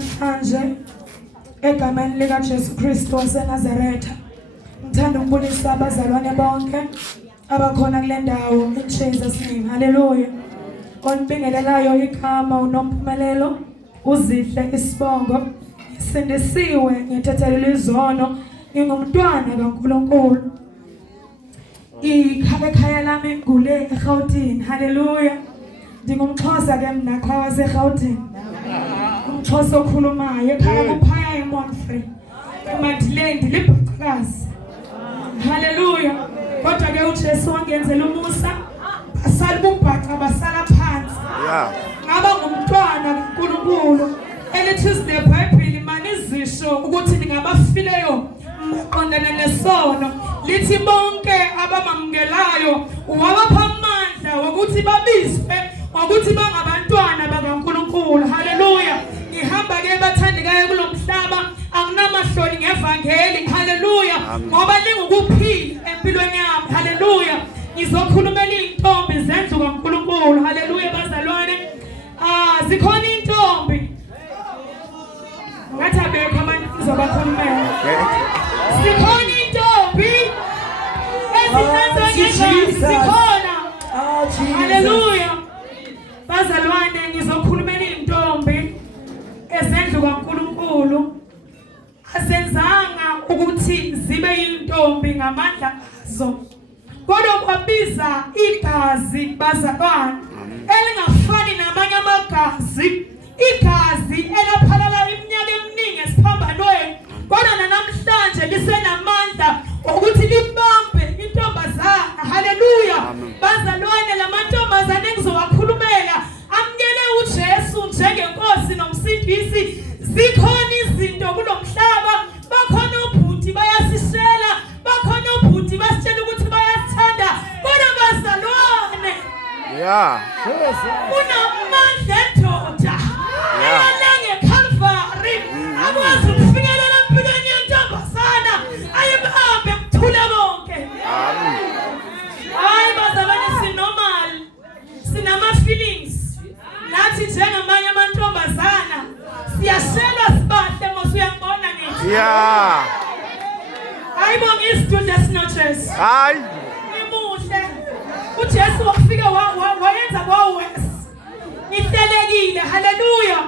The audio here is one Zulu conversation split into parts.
namhlanje egameni lika Jesu Kristu waseNazaretha ngithanda ukubonisa abazalwane bonke abakhona kule ndawo in Jesus name. Hallelujah. Onibingelelayo igama unompumelelo uzihle isibongo sindisiwe ngithethelele izono ngingumntwana kaNkulunkulu. Ikhaya lami ngule eGauteng. Hallelujah. Ndingumxhosa ke mina khaya waseGauteng. Umxhosa okhulumayo ekhaya kuphaya eMontfree. Emadileni libhaqakazi. Hallelujah. Kodwa ke uJesu wangenzela umusa basala ububhaqa basala phansi. Ngaba ngumntwana kaNkulunkulu. Elithi iBhayibheli manizisho ukuthi ningabafileyo maqondana nesono. Lithi bonke abamamukelayo wabapha amandla wokuthi babizwe ukuthi bangabantwana bakaNkulunkulu. Hallelujah. Ngihamba ke bathandekayo kulomhlaba akunamahloni ngevangeli. Hallelujah. Ngoba lingukuphila empilweni yami. Hallelujah. Ngizokhulumela intombi zendlu kaNkulunkulu. Hallelujah bazalwane. Zikhona intombi. Ngathi abekho abantu ngizobakhulumela. Zikhona intombi zikhona. Hallelujah. Bazalwane ngizokhulumela intombi ezendlu kaNkulunkulu. Asenzanga ukuthi zibe intombi ngamandla azo. Kodwa kwabiza igazi bazalwane elingafani namanye amagazi. Igazi elaphalala iminyaka eminingi esiphambanweni. Kodwa namhlanje lisenamandla ukuthi libambe intombazana. Hallelujah. Bazalwane lamantombazana engizowakhulumela amukele uJesu njengenkosi nomsindisi. Zikhona izinto kulomhlaba. Bakhona obhuti bayasishela. Bakhona obhuti basitshela ukuthi bayasithanda. Kodwa bazalwane kunamandla endoda eyalange Calvary akwazi ukufikelela empilweni yentombazana ayibambe kuthula bonke. Hayi bazalwane sinormal. Sinama feelings. Nathi njengamanye amantombazana siyashelwa sibahle mosuyangibona ngithi. Ayibonga isidudla sinoJesu. Hayi. Imuhle. uJesu wakufika wayenza kwawesi. Nihlelekile. Hallelujah.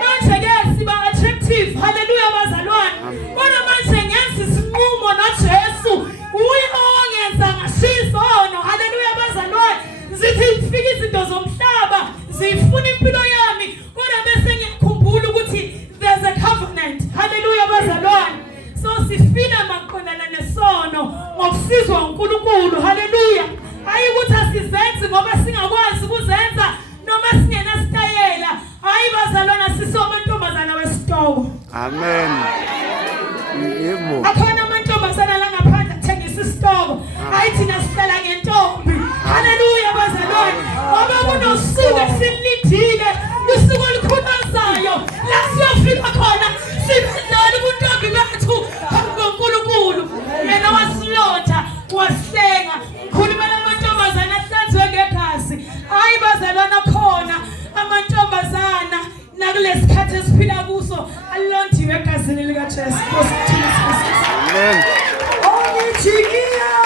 Manje ke siba attractive. Hallelujah bazalwane. Kodwa manje ngenza isinqumo noJesu. Uye ongenza ngashizono. Hallelujah bazalwane. Zithi ifika izinto zomhlaba zifuna impilo yami. Kodwa bese ngiyakhumbula ukuthi there's a covenant. Hallelujah bazalwane. So sifina maqondana nesono ngokusizwa uNkulunkulu. Hallelujah. Hayi ukuthi asizenzi ngoba singakwazi ukuzenza noma singena sitayela. Hayi bazalwana sisomantombazana wesitoko. Amen. Yebo. Akhona amantombazana la ngaphandle athengisa isitoko. Hayi thina sihlala ngentombi. Hallelujah bazalwana. Ngoba kunosuku esilidile, usuku olukhuthazayo. La siyofika khona sibedlala ubuntombi bethu kaNkulunkulu. Yena wasilotha, wasihlenga. Khulumela amantombazana ahlanzwe ngegazi. Hayi bazalwana khona amantombazana nakulesikhathi esiphila kuso alondiwe egazini likaJesu.